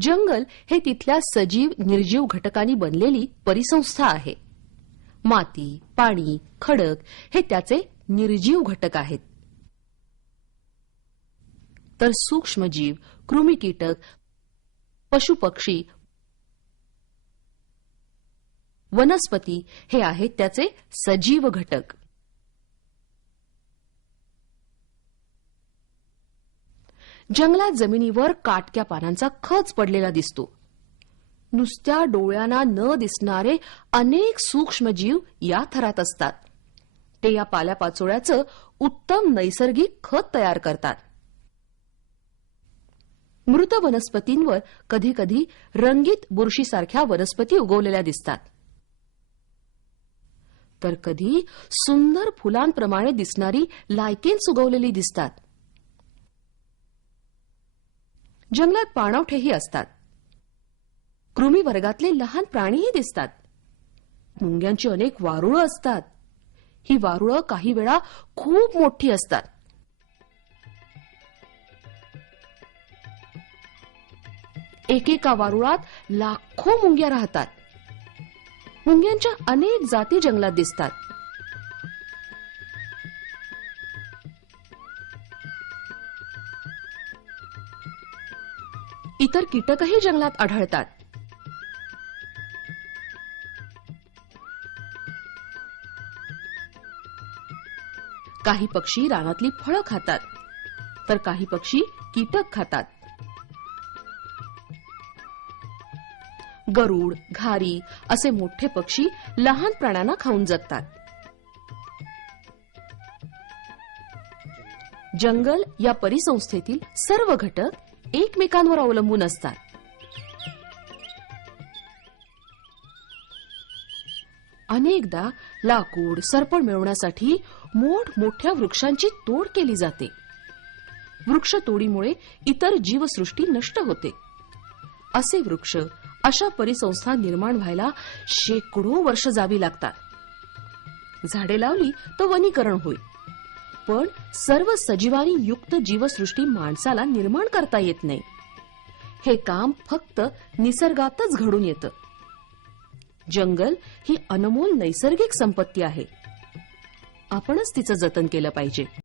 जंगल हे तिथल्या सजीव निर्जीव घटकांनी बनलेली परिसंस्था आहे. माती, पाणी, खडक हे त्याचे निर्जीव घटक आहेत. तर सूक्ष्मजीव, कृमिकीटक, पशुपक्षी, वनस्पती हे आहेत त्याचे सजीव घटक. जंगलात जमिनीवर काटक्या पानांचा खच पडलेला दिसतो. नुसत्या डोळ्यांना न दिसणारे अनेक सूक्ष्मजीव या थरात असतात. ते या पाल्यापाचोळ्याचं उत्तम नैसर्गिक खत तयार करतात. मृत वनस्पतींवर कधीकधी रंगीत बुरशीसारख्या वनस्पती उगवलेल्या दिसतात. तर कधी सुंदर फुलांप्रमाणे दिसणारी लायकेन्स उगवलेली दिसतात. जंगलात पाणवठेही असतात. कृमी वर्गातले लहान प्राणीही दिसतात. मुंग्यांची अनेक वारुळं असतात. ही वारुळं काही वेळा खूप मोठी असतात. एकेका वारुळात लाखो मुंग्या राहतात. मुंग्यांच्या अनेक जाती जंगलात दिसतात. इतर कीटकही जंगलात आढळतात. काही पक्षी रानातली फळं खातात, तर काही पक्षी कीटक खातात. गरुड, घारी असे मोठे पक्षी लहान प्राण्यांना खाऊन जगतात. जंगल या परिसंस्थेतील सर्व घटक एकमेकांवर अवलंबून असतात. अनेकदा लाकूड, सरपण मिळवण्यासाठी मोठमोठ्या वृक्षांची तोड केली जाते. वृक्षतोडीमुळे इतर जीवसृष्टी नष्ट होते. असे वृक्ष, अशा परिसंस्था निर्माण व्हायला शेकडो वर्ष जावी लागतात. झाडे लावली तर वनीकरण होईल, पण सर्व सजीवांनी युक्त जीवसृष्टी माणसाला निर्माण करता येत नाही. हे काम फक्त निसर्गातच घडून येतं. जंगल ही अनमोल नैसर्गिक संपत्ती आहे. आपणच तिचं जतन केलं पाहिजे.